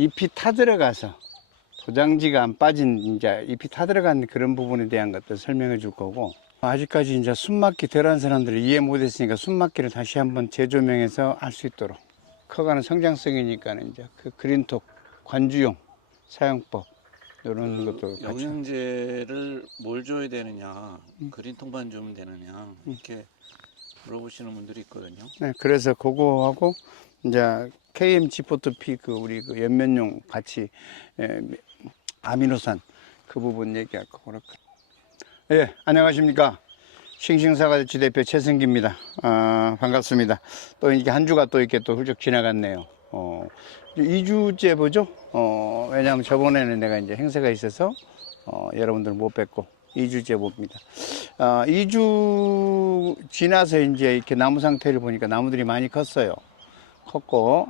잎이 타들어가서 도장지가 안 빠진 이제 잎이 타들어간 그런 부분에 대한 것도 설명해 줄 거고, 아직까지 이제 숨막기 덜한 사람들이 이해 못했으니까 숨막기를 다시 한번 재조명해서 할 수 있도록, 커가는 성장성이니까는 이제 그 그린톡 관주용 사용법 이런 것도 같이. 영양제를 뭘 줘야 되느냐, 그린통만 주면 되느냐 이렇게 물어보시는 분들이 있거든요. 네, 그래서 그거하고 이제 KMG4P 그 우리 그 연면용 같이 아미노산 그 부분 얘기할 거고 그렇고. 예, 안녕하십니까. 싱싱사과대추 대표 최승기입니다. 반갑습니다. 또 이렇게 한 주가 또 이렇게 또 훌쩍 지나갔네요. 2주째 보죠? 왜냐하면 저번에는 내가 이제 행사가 있어서 여러분들 못 뵙고 2주째 봅니다. 2주 지나서 이제 이렇게 나무 상태를 보니까 나무들이 많이 컸어요. 컸고,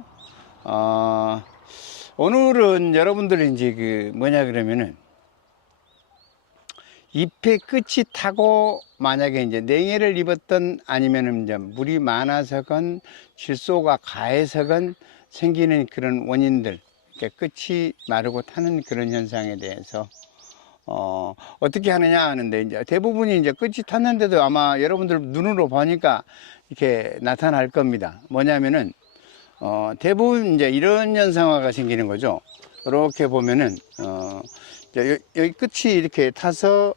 오늘은 여러분들이 이제 그 뭐냐 그러면은 잎의 끝이 타고 만약에 이제 냉해를 입었던 아니면은 이제 물이 많아서건 질소가 가해서건 생기는 그런 원인들, 그러니까 끝이 마르고 타는 그런 현상에 대해서 어떻게 하느냐 하는데, 이제 대부분이 이제 끝이 탔는데도 아마 여러분들 눈으로 보니까 이렇게 나타날 겁니다. 뭐냐면은 대부분 이제 이런 현상화가 생기는 거죠. 이렇게 보면은 여기 끝이 이렇게 타서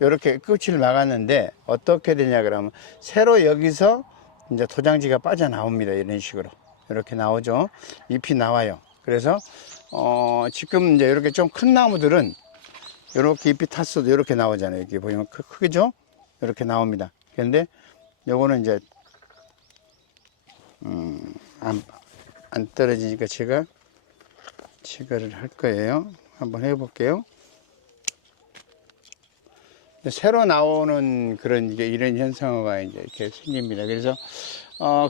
이렇게 끝을 막았는데 어떻게 되냐 그러면 새로 여기서 이제 도장지가 빠져나옵니다. 이런 식으로 이렇게 나오죠. 잎이 나와요. 그래서 지금 이제 이렇게 좀 큰 나무들은 이렇게 잎이 탔어도 이렇게 나오잖아요. 여기 보시면 크죠? 이렇게 나옵니다. 그런데 요거는 이제 안 떨어지니까 제가 제거를 할 거예요. 한번 해볼게요. 새로 나오는 그런 이런 현상어가 이제 이렇게 생깁니다. 그래서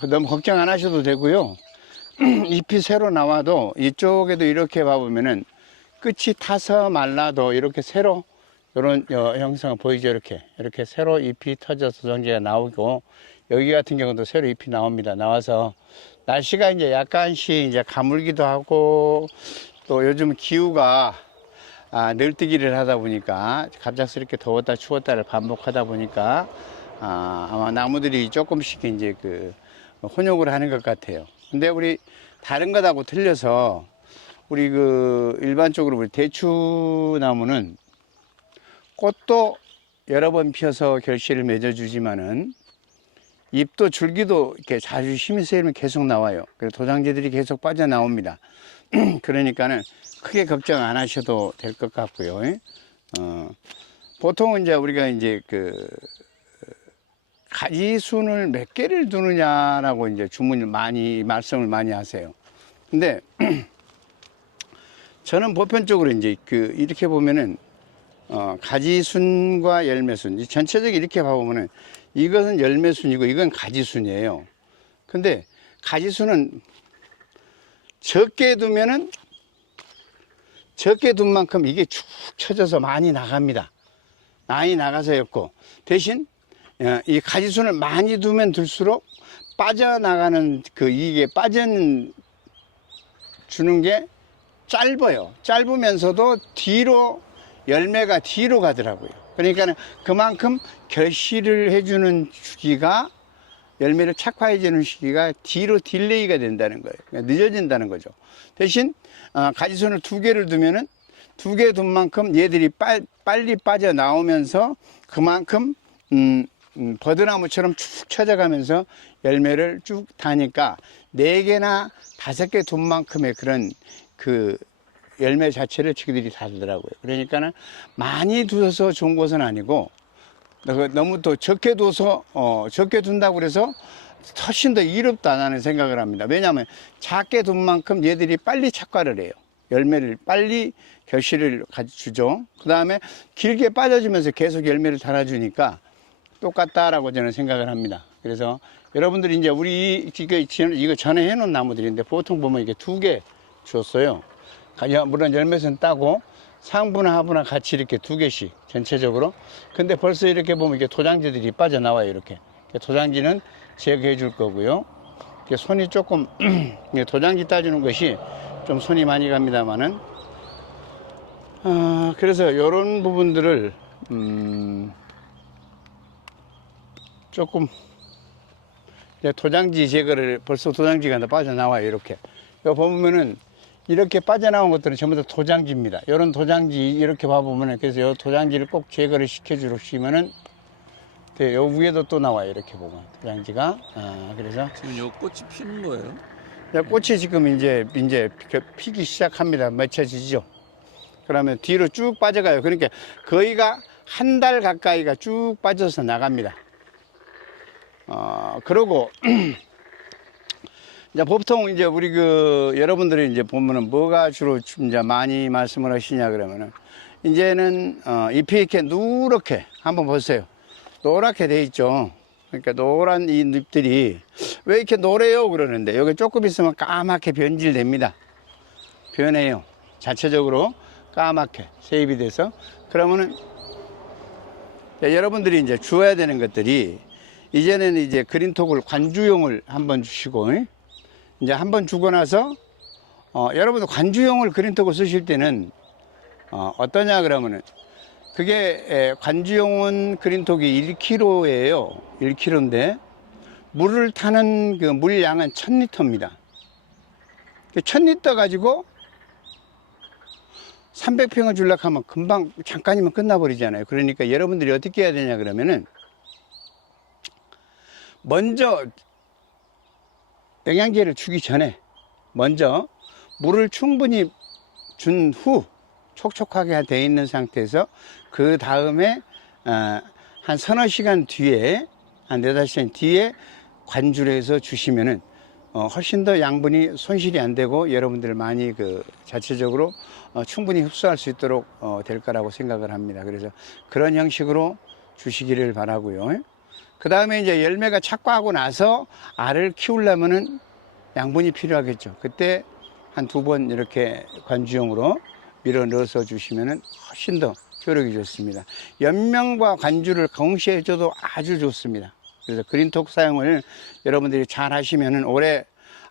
너무 걱정 안 하셔도 되고요. 잎이 새로 나와도 이쪽에도 이렇게 봐보면은 끝이 타서 말라도 이렇게 새로 이런 형상을 보이죠. 이렇게 새로 잎이 터져서 도장지가 나오고, 여기 같은 경우도 새로 잎이 나옵니다. 나와서 날씨가 이제 약간씩 이제 가물기도 하고, 또 요즘 기후가 늘뜨기를 하다 보니까 갑작스럽게 더웠다 추웠다를 반복하다 보니까 아마 나무들이 조금씩 이제 그 혼욕을 하는 것 같아요. 근데 우리 다른 것하고 틀려서 우리 그 일반적으로 우리 대추나무는 꽃도 여러 번 피어서 결실을 맺어주지만은 잎도 줄기도 이렇게 자주 힘이 세면 계속 나와요. 그래서 도장지들이 계속 빠져나옵니다. 그러니까는 크게 걱정 안 하셔도 될 것 같고요. 보통은 이제 우리가 이제 그 가지순을 몇 개를 두느냐라고 이제 말씀을 많이 하세요. 근데 저는 보편적으로 이제 이렇게 보면은 가지순과 열매순 전체적으로 이렇게 봐보면은 이것은 열매순이고 이건 가지순이에요. 근데 가지순은 적게 두면은 적게 둔 만큼 이게 축 처져서 많이 나갑니다. 많이 나가서였고, 대신 이 가지순을 많이 두면 둘수록 빠져나가는 이게 빠져주는 게 짧아요. 짧으면서도 뒤로 열매가 뒤로 가더라고요. 그러니까 그만큼 결실을 해주는 시기가, 열매를 착화해주는 시기가 뒤로 딜레이가 된다는 거예요. 그러니까 늦어진다는 거죠. 대신 가지순을 2개를 두면은 2개 둔 만큼 얘들이 빨리 빠져나오면서 그만큼 버드나무처럼 축 처져가면서 열매를 쭉 타니까 4개나 5개 둔 만큼의 그런 그 열매 자체를 지그들이 다르더라고요. 그러니까는 많이 두어서 좋은 것은 아니고, 너무 또 적게 둬서 적게 둔다고 그래서 훨씬 더 이롭다 나는 생각을 합니다. 왜냐하면 작게 둔 만큼 얘들이 빨리 착과를 해요. 열매를 빨리 결실을 주죠. 그 다음에 길게 빠져주면서 계속 열매를 달아주니까 똑같다라고 저는 생각을 합니다. 그래서 여러분들이 이제 우리 이거 전에 해놓은 나무들인데 보통 보면 이게 2개 줬어요. 물론 열매선 따고 상부나 하부나 같이 이렇게 2개씩 전체적으로. 근데 벌써 이렇게 보면 이게 도장지들이 빠져나와요. 이렇게 도장지는 제거해 줄 거고요. 손이 조금 도장지 따주는 것이 좀 손이 많이 갑니다만은 그래서 이런 부분들을 조금 이제 토장지 제거를 벌써 토장지가 다 빠져나와요. 이렇게 이거 보면은 이렇게 빠져나온 것들은 전부 다 토장지입니다. 이런 토장지 이렇게 봐보면은 그래서 이 토장지를 꼭 제거를 시켜주시면은 요 위에도 또 나와요. 이렇게 보면 토장지가 그래서 지금 요 꽃이 피는 거예요? 꽃이 지금 이제 피기 시작합니다. 맺혀지죠. 그러면 뒤로 쭉 빠져가요. 그러니까 거의가 한 달 가까이가 쭉 빠져서 나갑니다. 그러고 이제 보통 이제 우리 여러분들이 이제 보면은 뭐가 주로 이제 많이 말씀을 하시냐 그러면은 이제는 잎이 이렇게 누렇게 한번 보세요. 노랗게 돼 있죠. 그러니까 노란 이 잎들이 왜 이렇게 노래요 그러는데 여기 조금 있으면 까맣게 변질됩니다. 변해요. 자체적으로 까맣게 세입이 돼서 그러면은 여러분들이 이제 주어야 되는 것들이 이제는 이제 그린톡을 관주용을 한번 주시고 이제 한번 주고 나서 여러분들 관주용을 그린톡을 쓰실 때는 어떠냐 그러면은 그게 관주용은 그린톡이 1kg예요. 1kg인데 물을 타는 그 물량은 1000리터입니다. 1000리터 가지고 300평을 주려고 하면 금방 잠깐이면 끝나버리잖아요. 그러니까 여러분들이 어떻게 해야 되냐 그러면은 먼저 영양제를 주기 전에 먼저 물을 충분히 준 후 촉촉하게 되어 있는 상태에서 그 다음에 한 서너 시간 뒤에 한 4-5시간 뒤에 관주를 해서 주시면은 훨씬 더 양분이 손실이 안 되고 여러분들 많이 자체적으로 충분히 흡수할 수 있도록 될 거라고 생각을 합니다. 그래서 그런 형식으로 주시기를 바라고요. 그 다음에 이제 열매가 착과하고 나서 알을 키우려면은 양분이 필요하겠죠. 그때 한 2번 이렇게 관주용으로 밀어 넣어서 주시면은 훨씬 더 효력이 좋습니다. 연명과 관주를 동시에 해줘도 아주 좋습니다. 그래서 그린톡 사용을 여러분들이 잘 하시면은 올해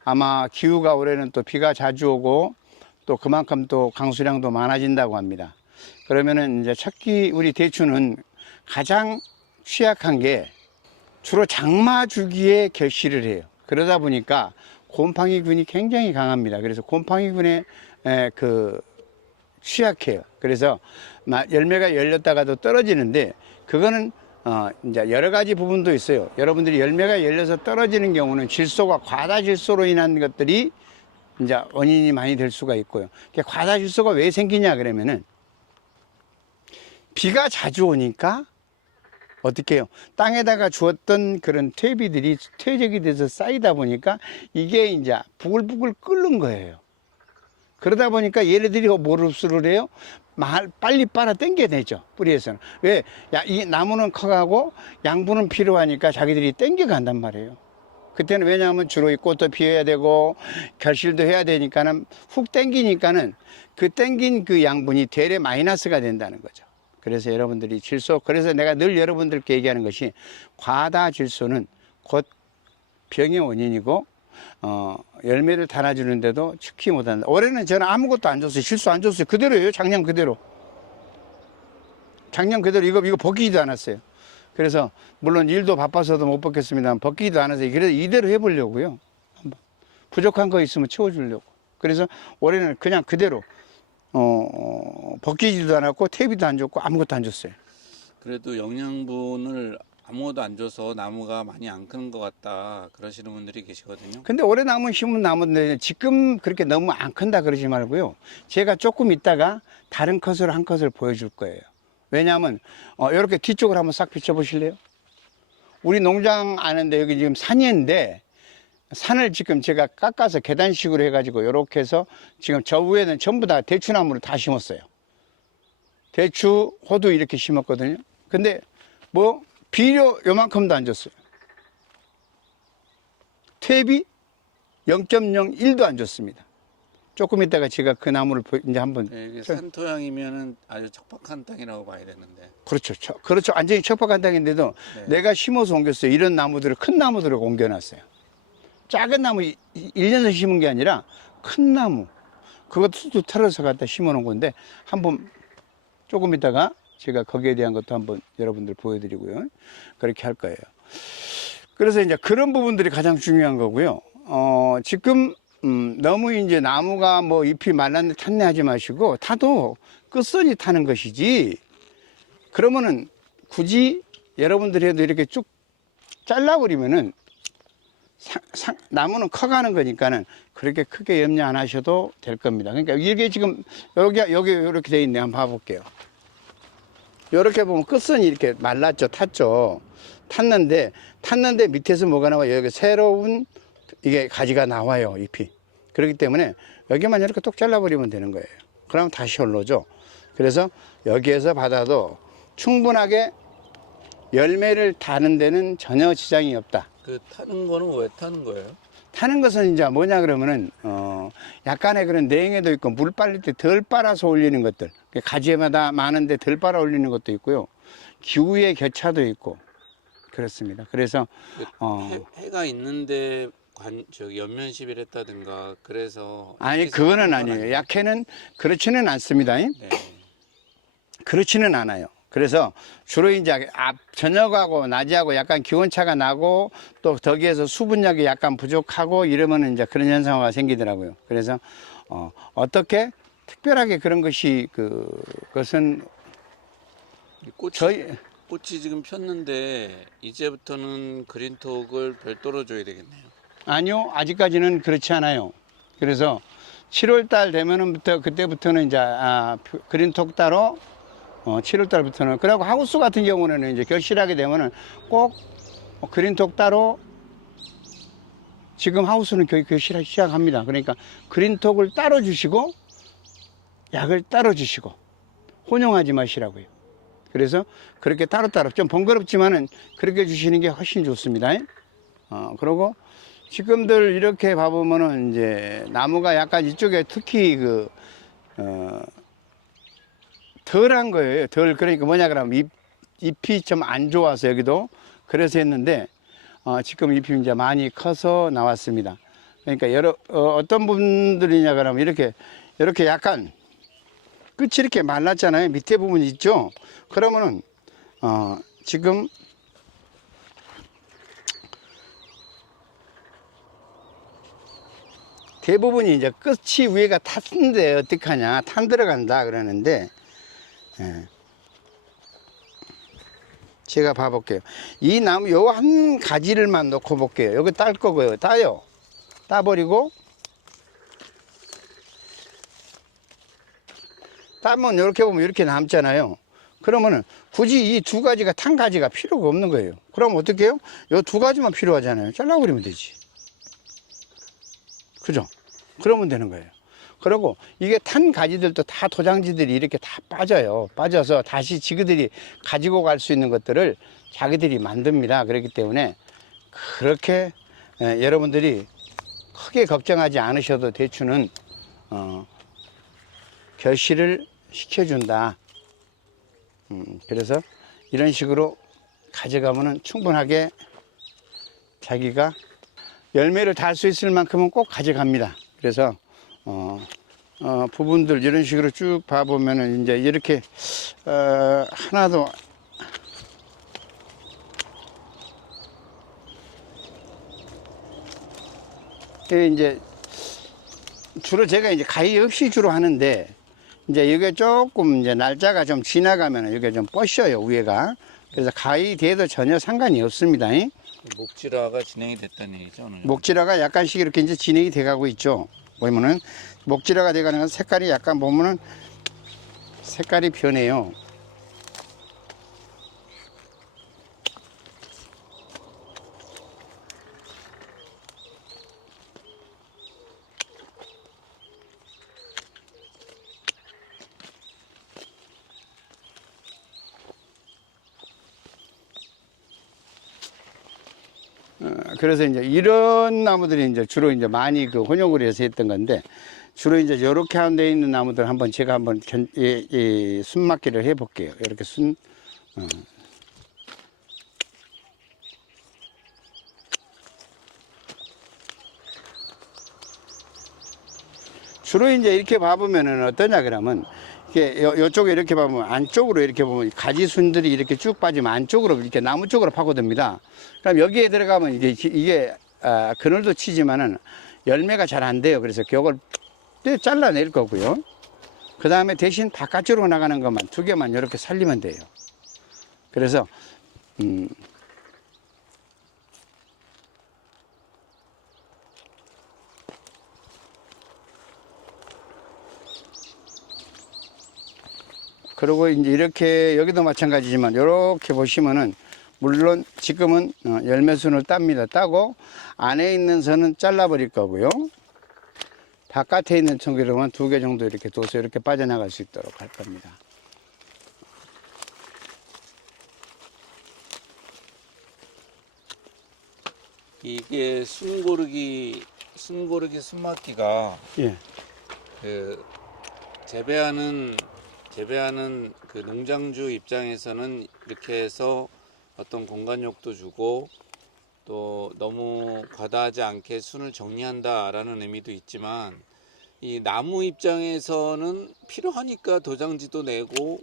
아마 기후가 올해는 또 비가 자주 오고 또 그만큼 또 강수량도 많아진다고 합니다. 그러면은 이제 첫기 우리 대추는 가장 취약한 게 주로 장마 주기에 결실을 해요. 그러다 보니까 곰팡이균이 굉장히 강합니다. 그래서 곰팡이균에 취약해요. 그래서 열매가 열렸다가도 떨어지는데 그거는 이제 여러 가지 부분도 있어요. 여러분들이 열매가 열려서 떨어지는 경우는 질소가 과다 질소로 인한 것들이 이제 원인이 많이 될 수가 있고요. 과다 질소가 왜 생기냐 그러면은 비가 자주 오니까 어떻게 해요? 땅에다가 주었던 그런 퇴비들이 퇴적이 돼서 쌓이다 보니까 이게 이제 부글부글 끓는 거예요. 그러다 보니까 얘네들이 뭘 흡수를 해요? 빨리 빨아 당겨내죠. 뿌리에서는. 왜? 이 나무는 커가고 양분은 필요하니까 자기들이 당겨간단 말이에요. 그때는 왜냐하면 주로 이 꽃도 피워야 되고 결실도 해야 되니까는 훅 당기니까는 그 당긴 그 양분이 대래 마이너스가 된다는 거죠. 그래서 여러분들이 그래서 내가 늘 여러분들께 얘기하는 것이 과다 질소는 곧 병의 원인이고 열매를 달아주는데도 축히 못한다. 올해는 저는 아무것도 안 줬어요. 실수 안 줬어요. 그대로예요. 작년 그대로. 작년 그대로 이거 벗기지도 않았어요. 그래서 물론 일도 바빠서도 못 벗겼습니다만 벗기지도 않아서 그래서 이대로 해보려고요. 한번. 부족한 거 있으면 채워주려고. 그래서 올해는 그냥 그대로 벗기지도 않았고 퇴비도 안 줬고 아무것도 안 줬어요. 그래도 영양분을 아무것도 안 줘서 나무가 많이 안 크는 것 같다 그러시는 분들이 계시거든요. 근데 올해 나무 심은 나무인데 지금 그렇게 너무 안 큰다 그러지 말고요. 제가 조금 있다가 다른 컷으로 한 컷을 보여줄 거예요. 왜냐하면 이렇게 뒤쪽을 한번 싹 비춰보실래요? 우리 농장 아는데 여기 지금 산인데 산을 지금 제가 깎아서 계단식으로 해가지고 이렇게 해서 지금 저 위에는 전부 다 대추나무를 다 심었어요. 대추, 호두 이렇게 심었거든요. 근데 비료 요만큼도 안 줬어요. 퇴비 0.01도 안 줬습니다. 조금 있다가 제가 그 나무를 이제 한번. 이게 산토양이면은 아주 척박한 땅이라고 봐야 되는데. 그렇죠. 그렇죠. 완전히 척박한 땅인데도 네. 내가 심어서 옮겼어요. 이런 나무들을, 큰 나무들을 옮겨놨어요. 작은 나무 1년에 심은 게 아니라 큰 나무. 그것도 털어서 갖다 심어 놓은 건데 한번 조금 있다가 제가 거기에 대한 것도 한번 여러분들 보여드리고요. 그렇게 할 거예요. 그래서 이제 그런 부분들이 가장 중요한 거고요. 지금 너무 이제 나무가 뭐 잎이 말랐는데 탔네 하지 마시고 타도 끝선이 타는 것이지 그러면은 굳이 여러분들이 해도 이렇게 쭉 잘라버리면은 나무는 커가는 거니까는 그렇게 크게 염려 안 하셔도 될 겁니다. 그러니까 이게 지금 여기 이렇게 돼 있네. 한번 봐볼게요. 이렇게 보면 끝선이 이렇게 말랐죠, 탔죠. 탔는데 밑에서 뭐가 나와요? 여기 새로운 이게 가지가 나와요, 잎이. 그렇기 때문에 여기만 이렇게 뚝 잘라버리면 되는 거예요. 그러면 다시 올라오죠. 그래서 여기에서 받아도 충분하게 열매를 타는 데는 전혀 지장이 없다. 그 타는 거는 왜 타는 거예요? 타는 것은 이제 뭐냐 그러면은 약간의 그런 냉해도 있고 물 빨릴 때 덜 빨아서 올리는 것들, 가지마다 많은데 덜 빨아 올리는 것도 있고요. 기후의 격차도 있고 그렇습니다. 그래서 해가 있는데 저기 연면시비를 했다든가 그래서 아니 그거는 아니에요. 약해는 그렇지는 않습니다. 네. 그렇지는 않아요. 그래서 주로 이제 저녁하고 낮하고 약간 기온차가 나고 또 거기에서 수분력이 약간 부족하고 이러면 이제 그런 현상이 생기더라고요. 그래서 어떻게 특별하게 그런 것이 그것은 꽃이 지금 폈는데 이제부터는 그린톡을 별도로 줘야 되겠네요. 아니요, 아직까지는 그렇지 않아요. 그래서 7월 달 되면은부터 그때부터는 이제 그린톡 따로 7월 달부터는 그리고 하우스 같은 경우는 이제 결실하게 되면은 꼭 그린톡 따로 지금 하우스는 결실하기 시작합니다. 그러니까 그린톡을 따로 주시고 약을 따로 주시고 혼용하지 마시라고요. 그래서 그렇게 따로따로 좀 번거롭지만은 그렇게 주시는 게 훨씬 좋습니다. 그리고 지금들 이렇게 봐보면은 이제 나무가 약간 이쪽에 특히 덜한 거예요. 그러니까 뭐냐 그러면 잎이 좀 안 좋아서 여기도 그래서 했는데 지금 잎이 이제 많이 커서 나왔습니다. 그러니까 어떤 분들이냐 그러면 이렇게 약간 끝이 이렇게 말랐잖아요. 밑에 부분이 있죠. 그러면은 지금 대부분이 이제 끝이 위에가 탔는데 어떡하냐, 탄 들어간다 그러는데 제가 봐볼게요. 이 나무 요 한 가지를만 놓고 볼게요. 여기 딸 거고요. 따버리고 따면 이렇게 보면 이렇게 남잖아요. 그러면은 굳이 이 두 가지가 탄 가지가 필요가 없는 거예요. 그럼 어떻게 해요? 요 두 가지만 필요하잖아요. 잘라버리면 되지. 그죠? 그러면 되는 거예요. 그리고 이게 탄 가지들도 다 도장지들이 이렇게 다 빠져요. 빠져서 다시 지그들이 가지고 갈 수 있는 것들을 자기들이 만듭니다. 그렇기 때문에 그렇게 여러분들이 크게 걱정하지 않으셔도 대추는 결실을 시켜준다. 그래서 이런 식으로 가져가면은 충분하게 자기가 열매를 달 수 있을 만큼은 꼭 가져갑니다. 그래서 부분들 이런 식으로 쭉 봐보면은 이제 이렇게 하나도 이제 주로 제가 이제 가위 없이 주로 하는데 이제 이게 조금 이제 날짜가 좀 지나가면은 이게 좀 뻗어요 위에가. 그래서 가위 대도 전혀 상관이 없습니다. 목질화가 진행이 됐다는 얘기죠, 오늘. 목질화가 약간씩 이렇게 이제 진행이 돼가고 있죠. 보면은 목질화가 돼가는 건 색깔이 약간 보면은 색깔이 변해요. 그래서 이제 이런 나무들이 이제 주로 이제 많이 혼용을 해서 했던 건데 주로 이제 이렇게 한 데 있는 나무들 한번 제가 한번 순막기를 해 볼게요. 이렇게 주로 이제 이렇게 봐보면은 어떠냐 그러면 이게 요쪽에 이렇게 봐보면 안쪽으로 이렇게 보면 가지순들이 이렇게 쭉 빠지면 안쪽으로 이렇게 나무 쪽으로 파고듭니다. 그럼 여기에 들어가면 이게 그늘도 치지만은 열매가 잘 안 돼요. 그래서 이걸 잘라낼 거고요. 그 다음에 대신 바깥쪽으로 나가는 것만 2개만 이렇게 살리면 돼요. 그래서 그리고 이제 이렇게 여기도 마찬가지지만 이렇게 보시면은 물론 지금은 열매순을 땁니다. 따고 안에 있는 선은 잘라버릴 거고요. 바깥에 있는 청개로만 2개 정도 이렇게 둬서 이렇게 빠져나갈 수 있도록 할 겁니다. 이게 순고르기 순막기가 예. 그 재배하는 그 농장주 입장에서는 이렇게 해서 어떤 공간욕도 주고 또 너무 과다하지 않게 순을 정리한다라는 의미도 있지만 이 나무 입장에서는 필요하니까 도장지도 내고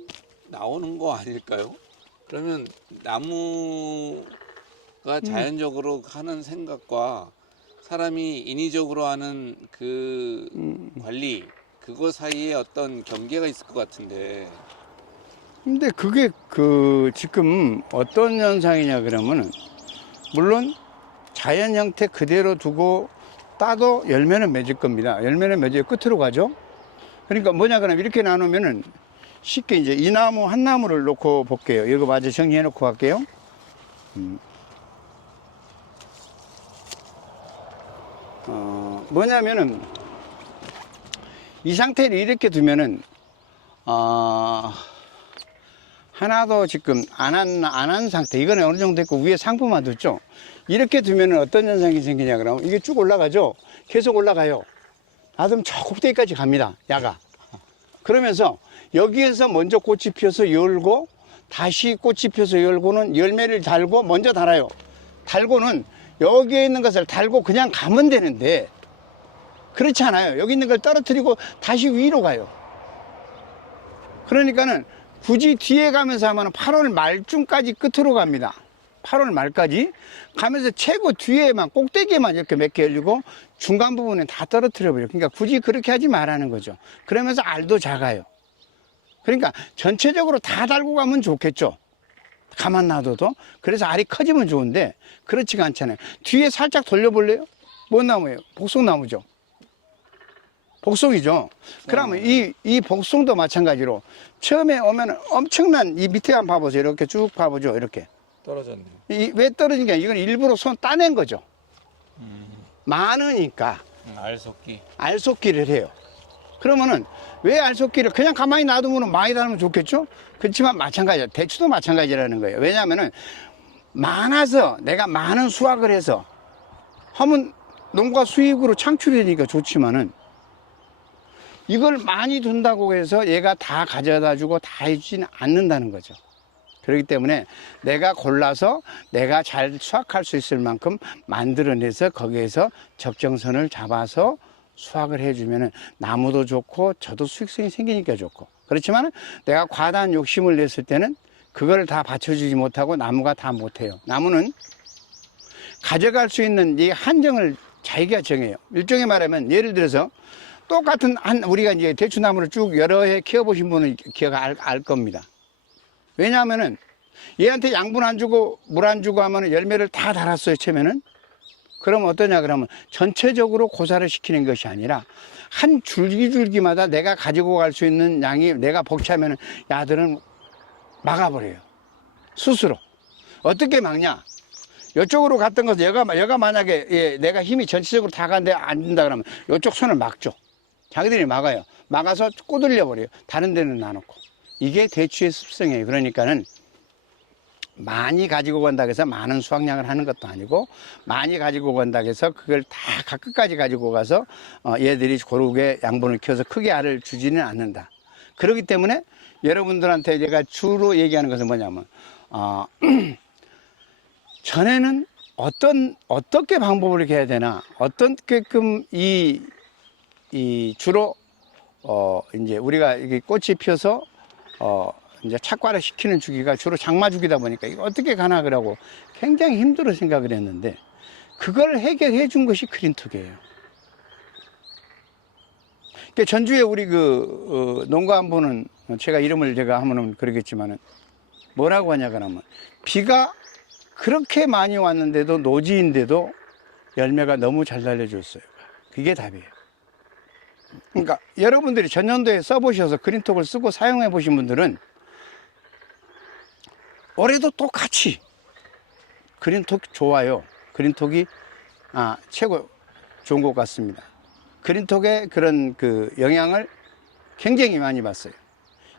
나오는 거 아닐까요? 그러면 나무가 자연적으로 하는 생각과 사람이 인위적으로 하는 그 관리 그거 사이에 어떤 경계가 있을 것 같은데. 근데 그게 지금 어떤 현상이냐 그러면은 물론 자연 형태 그대로 두고 따도 열매는 맺을 겁니다. 열매는 맺을 끝으로 가죠. 그러니까 뭐냐 그러면 이렇게 나누면은 쉽게 이제 이 나무 한 나무를 놓고 볼게요. 이거 마저 정리해 놓고 갈게요. 뭐냐면은 이 상태를 이렇게 두면은 하나도 지금 안 한 상태. 이거는 어느 정도 됐고 위에 상부만 뒀죠. 이렇게 두면은 어떤 현상이 생기냐 그러면 이게 쭉 올라가죠. 계속 올라가요. 놔두면 저 꼭대기까지 갑니다. 야가. 그러면서 여기에서 먼저 꽃이 피어서 열고 다시 꽃이 피어서 열고는 열매를 달고 먼저 달아요. 달고는 여기에 있는 것을 달고 그냥 가면 되는데 그렇지 않아요. 여기 있는 걸 떨어뜨리고 다시 위로 가요. 그러니까는 굳이 뒤에 가면서 하면 8월 말쯤까지 끝으로 갑니다. 8월 말까지 가면서 최고 뒤에만 꼭대기에만 이렇게 몇 개 열리고 중간 부분에 다 떨어뜨려 버려요. 그러니까 굳이 그렇게 하지 말라는 거죠. 그러면서 알도 작아요. 그러니까 전체적으로 다 달고 가면 좋겠죠. 가만 놔둬도. 그래서 알이 커지면 좋은데 그렇지가 않잖아요. 뒤에 살짝 돌려볼래요? 뭔 나무예요? 복숭나무죠. 복숭이죠. 그러면 이 복숭도 마찬가지로 처음에 오면 엄청난 이 밑에 한번 봐보세요. 이렇게 쭉 봐보죠. 이렇게. 떨어졌네요. 왜 떨어진게 이건 일부러 손 따낸 거죠. 많으니까 알속기를 해요. 그러면은 왜 알속기를 그냥 가만히 놔두면 많이 달면 좋겠죠? 그렇지만 마찬가지야. 대추도 마찬가지라는 거예요. 왜냐하면은 많아서 내가 많은 수확을 해서 하면 농가 수익으로 창출되니까 좋지만은 이걸 많이 둔다고 해서 얘가 다 가져다 주고 다 해주지는 않는다는 거죠. 그렇기 때문에 내가 골라서 내가 잘 수확할 수 있을 만큼 만들어내서 거기에서 적정선을 잡아서 수확을 해주면 나무도 좋고 저도 수익성이 생기니까 좋고. 그렇지만 내가 과다한 욕심을 냈을 때는 그걸 다 받쳐주지 못하고 나무가 다 못해요. 나무는 가져갈 수 있는 이 한정을 자기가 정해요. 일종의 말하면 예를 들어서 똑같은 우리가 이제 대추나무를 쭉 여러 해 키워보신 분은 알 겁니다. 왜냐하면은 얘한테 양분 안 주고 물 안 주고 하면 열매를 다 달았어요, 처음에는. 그럼 어떠냐 그러면 전체적으로 고사를 시키는 것이 아니라 한 줄기줄기마다 내가 가지고 갈 수 있는 양이 내가 벅차면은 야들은 막아버려요. 스스로. 어떻게 막냐? 이쪽으로 갔던 것을 여가 만약에 내가 힘이 전체적으로 다 가는데 안 된다 그러면 이쪽 손을 막죠. 자기들이 막아요. 막아서 꼬들려 버려요. 다른 데는 놔놓고. 이게 대추의 습성이에요. 그러니까는 많이 가지고 간다고 해서 많은 수확량을 하는 것도 아니고 많이 가지고 간다고 해서 그걸 다 끝까지 가지고 가서 얘들이 고르게 양분을 키워서 크게 알을 주지는 않는다. 그렇기 때문에 여러분들한테 제가 주로 얘기하는 것은 뭐냐면 전에는 어떻게 방법을 이렇게 해야 되나 어떻게끔 주로 이제 우리가 이게 꽃이 피어서 이제 착과를 시키는 주기가 주로 장마 주기다 보니까 이거 어떻게 가나 그러고 굉장히 힘들어 생각을 했는데 그걸 해결해 준 것이 그린톡이에요. 그러니까 전주에 우리 농가 한 분은 제가 이름을 제가 하면은 그러겠지만은 뭐라고 하냐 그러면 비가 그렇게 많이 왔는데도 노지인데도 열매가 너무 잘 달려줬어요. 그게 답이에요. 그러니까 여러분들이 전년도에 써보셔서 그린톡을 쓰고 사용해 보신 분들은 올해도 똑같이 그린톡 좋아요. 그린톡이 최고 좋은 것 같습니다. 그린톡의 그런 영향을 굉장히 많이 봤어요.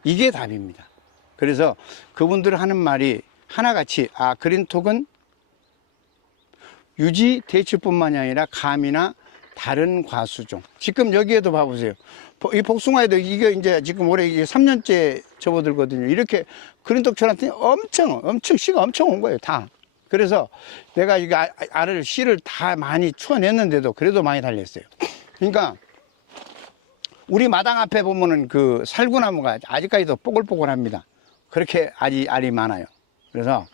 이게 답입니다. 그래서 그분들 하는 말이 하나같이 그린톡은 유지 대추뿐만이 아니라 감이나 다른 과수종. 지금 여기에도 봐보세요. 이 복숭아에도 이게 이제 지금 올해 이게 3년째 접어들거든요. 이렇게 그린톡 쳐놨더니 엄청 씨가 엄청 온 거예요. 다. 그래서 내가 이거 알을 씨를 다 많이 추어냈는데도 그래도 많이 달렸어요. 그러니까 우리 마당 앞에 보면은 그 살구나무가 아직까지도 뽀글뽀글합니다. 그렇게 알이 많아요. 그래서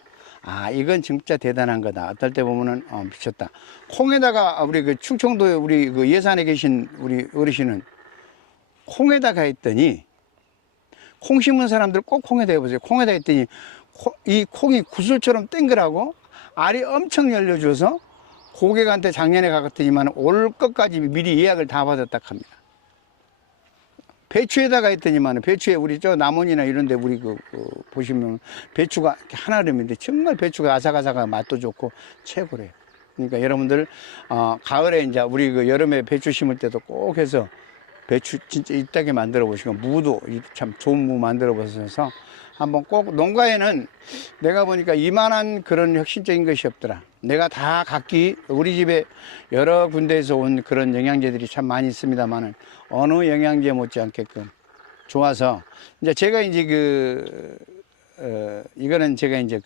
이건 진짜 대단한 거다. 어떨 때 보면은 미쳤다. 콩에다가 우리 그 충청도에 우리 그 예산에 계신 우리 어르신은 콩에다가 했더니 콩 심은 사람들 꼭 콩에다 해보세요. 콩에다 했더니 이 콩이 구슬처럼 땡그라고 알이 엄청 열려줘서 고객한테 작년에 갔더니만 올 것까지 미리 예약을 다 받았다 합니다. 배추에다가 했더니만 배추에 우리 저 남원이나 이런데 우리 보시면 배추가 한아름인데 정말 배추가 아삭아삭한 맛도 좋고 최고래요. 그러니까 여러분들 가을에 이제 우리 여름에 배추 심을 때도 꼭 해서 배추 진짜 이따게 만들어 보시고 무도 참 좋은 무 만들어 보셔서 한번 꼭 농가에는 내가 보니까 이만한 그런 혁신적인 것이 없더라. 내가 다 각기 우리 집에 여러 군데에서 온 그런 영양제들이 참 많이 있습니다만은 어느 영양제 못지않게끔 좋아서 이제 제가 이제 이거는 제가 이제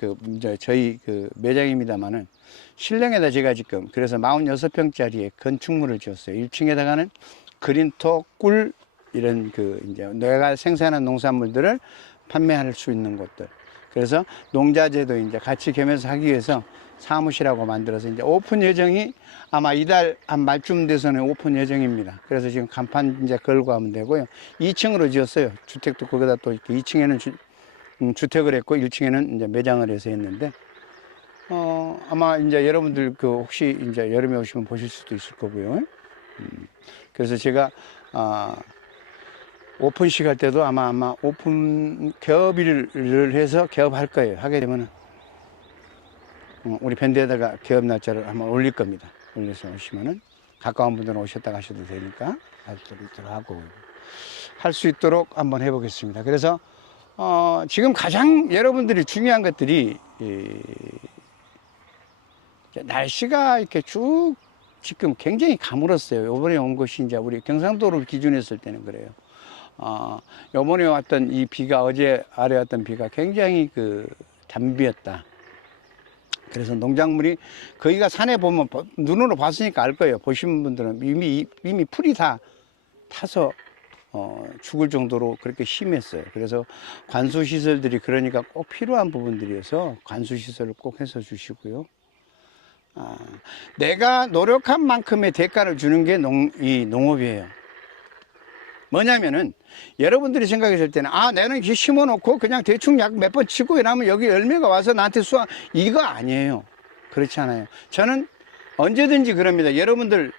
저희 매장입니다만은 실내에다 제가 지금 그래서 46평짜리의 건축물을 지었어요. 1층에다가는 그린톡, 꿀 이런 이제 내가 생산한 농산물들을 판매할 수 있는 곳들. 그래서 농자재도 이제 같이 겸해서 하기 위해서 사무실하고 만들어서 이제 오픈 예정이 아마 이달 한 말쯤 돼서는 오픈 예정입니다. 그래서 지금 간판 이제 걸고 하면 되고요. 2층으로 지었어요. 주택도 거기다 또 이렇게 2층에는 주택을 했고 1층에는 이제 매장을 해서 했는데 아마 이제 여러분들 혹시 이제 여름에 오시면 보실 수도 있을 거고요. 그래서 제가 오픈식 할 때도 아마 오픈 개업일을 해서 개업할 거예요. 하게 되면은 우리 밴드에다가 개업 날짜를 한번 올릴 겁니다. 올려서 오시면은 가까운 분들은 오셨다 가셔도 되니까 할 수 있도록 하고 할 수 있도록 한번 해보겠습니다. 그래서 지금 가장 여러분들이 중요한 것들이 날씨가 이렇게 쭉 지금 굉장히 가물었어요. 이번에 온 것이 이제 우리 경상도를 기준했을 때는 그래요. 요번에 왔던 이 비가 어제 아래 왔던 비가 굉장히 단비였다. 그래서 농작물이 거기가 산에 보면 눈으로 봤으니까 알 거예요. 보신 분들은 이미 풀이 다 타서 죽을 정도로 그렇게 심했어요. 그래서 관수 시설들이 그러니까 꼭 필요한 부분들이어서 관수 시설을 꼭 해서 주시고요. 내가 노력한 만큼의 대가를 주는 게 이 농업이에요. 뭐냐면은 여러분들이 생각했을 때는 나는 이렇게 심어놓고 그냥 대충 약 몇 번 치고 이러면 여기 열매가 와서 나한테 이거 아니에요. 그렇지 않아요. 저는 언제든지 그럽니다. 여러분들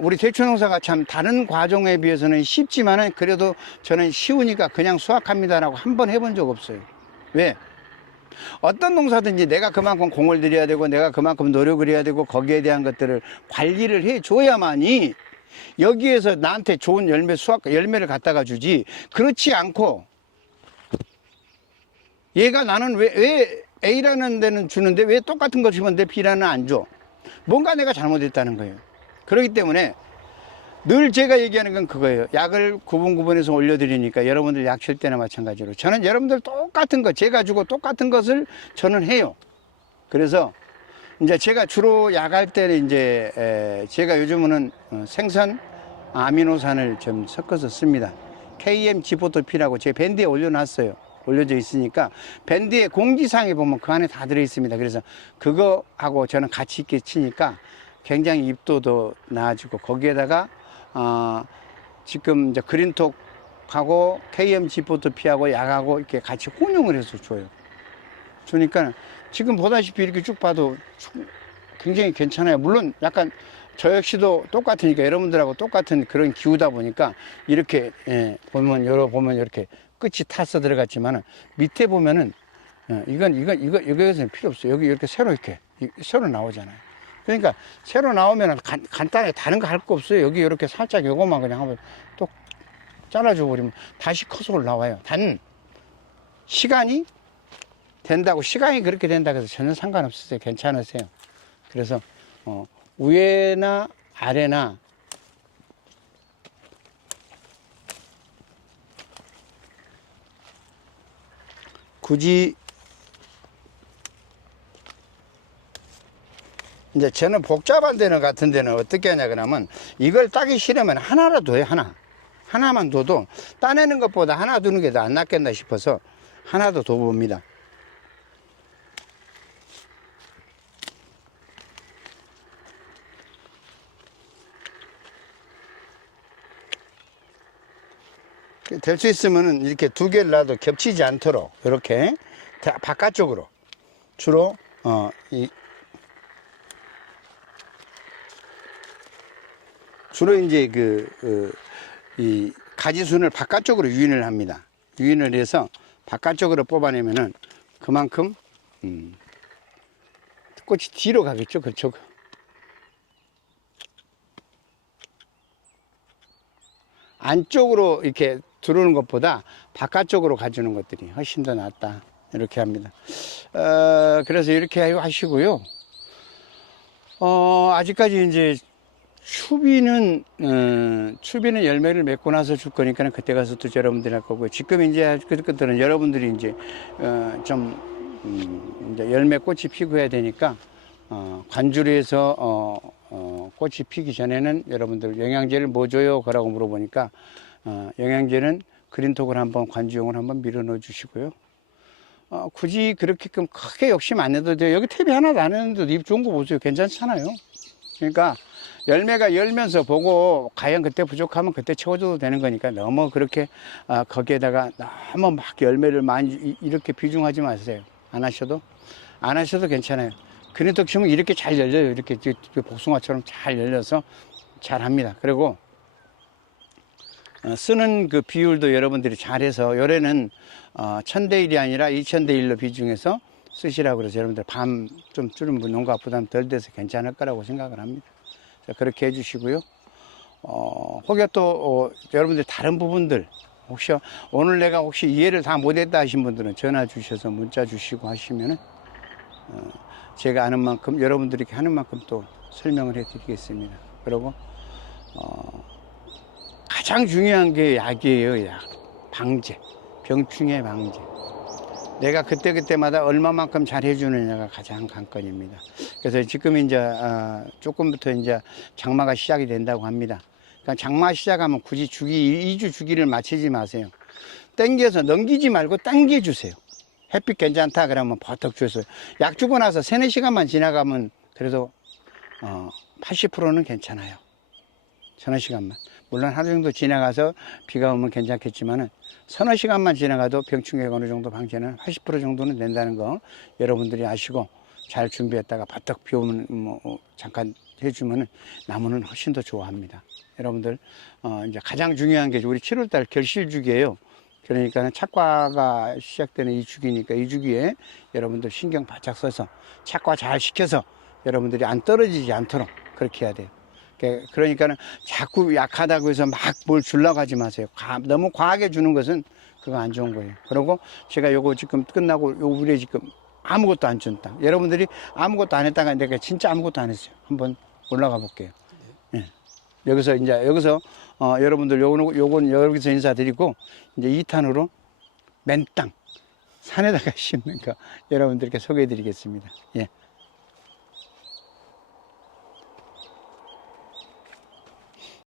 우리 대추농사가 참 다른 과정에 비해서는 쉽지만은 그래도 저는 쉬우니까 그냥 수확합니다라고 한 번 해본 적 없어요. 왜? 어떤 농사든지 내가 그만큼 공을 들여야 되고 내가 그만큼 노력을 해야 되고 거기에 대한 것들을 관리를 해줘야만이 여기에서 나한테 좋은 열매를 갖다가 주지. 그렇지 않고 얘가 나는 왜 A라는 데는 주는데 왜 똑같은 거 주면 내 B라는 안 줘. 뭔가 내가 잘못했다는 거예요. 그렇기 때문에 늘 제가 얘기하는 건 그거예요. 약을 구분해서 올려드리니까 여러분들 약 칠 때나 마찬가지로 저는 여러분들 똑같은 거 제가 주고 똑같은 것을 저는 해요. 그래서 이제 제가 주로 약할 때는 이제 제가 요즘은 생선 아미노산을 좀 섞어서 씁니다. KM 지포토피라고 제 밴드에 올려놨어요. 올려져 있으니까 밴드의 공지사항에 보면 그 안에 다 들어있습니다. 그래서 그거하고 저는 같이 있게 치니까 굉장히 입도도 나아지고 거기에다가 지금 이제 그린톡하고 KM 지포토피하고 약하고 이렇게 같이 혼용을 해서 줘요. 주니까 지금 보다시피 이렇게 쭉 봐도 굉장히 괜찮아요. 물론 약간 저 역시도 똑같으니까 여러분들하고 똑같은 그런 기후다 보니까 이렇게 보면 이렇게 끝이 타서 들어갔지만은 밑에 보면은 이거에서는 필요 없어요. 여기 이렇게 새로 나오잖아요. 그러니까 새로 나오면은 간단하게 다른 거 할 거 없어요. 여기 이렇게 살짝 요거만 그냥 한번 또 잘라줘 버리면 다시 커서 올라와요. 단 시간이 된다고 시간이 그렇게 된다 해서 전혀 상관없으세요. 괜찮으세요. 그래서 위에나 아래나 굳이 이제 저는 복잡한 데는 같은 데는 어떻게 하냐 그러면 이걸 따기 싫으면 하나라도 해요. 하나만 둬도 따내는 것보다 하나 두는 게 더 안 낫겠나 싶어서 하나 더 둬봅니다. 될 수 있으면 이렇게 두 개를 놔도 겹치지 않도록 이렇게 바깥쪽으로 주로 주로 이제 이 가지순을 바깥쪽으로 유인을 합니다. 유인을 해서 바깥쪽으로 뽑아내면은 그만큼 꽃이 뒤로 가겠죠. 그렇죠. 안쪽으로 이렇게 들어오는 것보다 바깥쪽으로 가주는 것들이 훨씬 더 낫다. 이렇게 합니다. 그래서 이렇게 하시고요. 아직까지 이제 추비는 열매를 맺고 나서 줄 거니까 그때 가서 또 여러분들이 할 거고요. 지금 이제 그것들은 여러분들이 이제 이제 열매 꽃이 피고 해야 되니까 관주를 해서 꽃이 피기 전에는 여러분들 영양제를 뭐 줘요? 그라고 물어보니까 영양제는 그린톡을 한번 관주용을 한번 밀어 넣어 주시고요. 굳이 그렇게끔 크게 욕심 안 내도 돼요. 여기 탭이 하나도 안 했는데도 잎 좋은 거 보세요. 괜찮잖아요. 그러니까 열매가 열면서 보고 과연 그때 부족하면 그때 채워줘도 되는 거니까 너무 그렇게 거기에다가 너무 막 열매를 많이 이렇게 비중하지 마세요. 안 하셔도 괜찮아요. 그린톡 치면 이렇게 잘 열려요. 이렇게 복숭아처럼 잘 열려서 잘 합니다. 그리고 쓰는 그 비율도 여러분들이 잘해서 올해는 1000대 1이 아니라 2000대 1로 비중해서 쓰시라고 그래서 여러분들 밤 좀 줄이면 농가 부담 덜 돼서 괜찮을 거라고 생각을 합니다. 그렇게 해주시고요. 혹여 또 여러분들 다른 부분들 혹시 오늘 내가 혹시 이해를 다 못했다 하신 분들은 전화 주셔서 문자 주시고 하시면은 제가 아는 만큼 여러분들이 하는 만큼 또 설명을 해드리겠습니다. 그리고 가장 중요한 게 약이에요. 약 방제, 병충해 방제. 내가 그때마다 얼마만큼 잘 해주느냐가 가장 관건입니다. 그래서 지금 이제 조금부터 이제 장마가 시작이 된다고 합니다. 그러니까 장마 시작하면 굳이 2주 주기를 맞추지 마세요. 땡겨서 넘기지 말고 당겨주세요. 햇빛 괜찮다 그러면 버떡 주세요. 약 주고 나서 3-4시간만 지나가면 그래도 80%는 괜찮아요. 3-4시간만. 물론 하루 정도 지나가서 비가 오면 괜찮겠지만은 서너 시간만 지나가도 병충해가 어느 정도 방제는 80% 정도는 된다는 거 여러분들이 아시고 잘 준비했다가 바짝 비 오면 잠깐 해주면은 나무는 훨씬 더 좋아합니다. 여러분들 이제 가장 중요한 게 우리 7월달 결실주기예요. 그러니까 착과가 시작되는 이 주기니까 이 주기에 여러분들 신경 바짝 써서 착과 잘 시켜서 여러분들이 안 떨어지지 않도록 그렇게 해야 돼요. 그러니까는 자꾸 약하다고 해서 막 뭘 주려고 하지 마세요. 너무 과하게 주는 것은 그거 안 좋은 거예요. 그리고 제가 요거 지금 끝나고 요 우리에 지금 아무것도 안 준다. 여러분들이 아무것도 안 했다가 내가 진짜 아무것도 안 했어요. 한번 올라가 볼게요. 예. 여기서 여러분들 요건 여기서 인사드리고 이제 2탄으로 맨 땅 산에다가 심는 거 여러분들께 소개해 드리겠습니다. 예.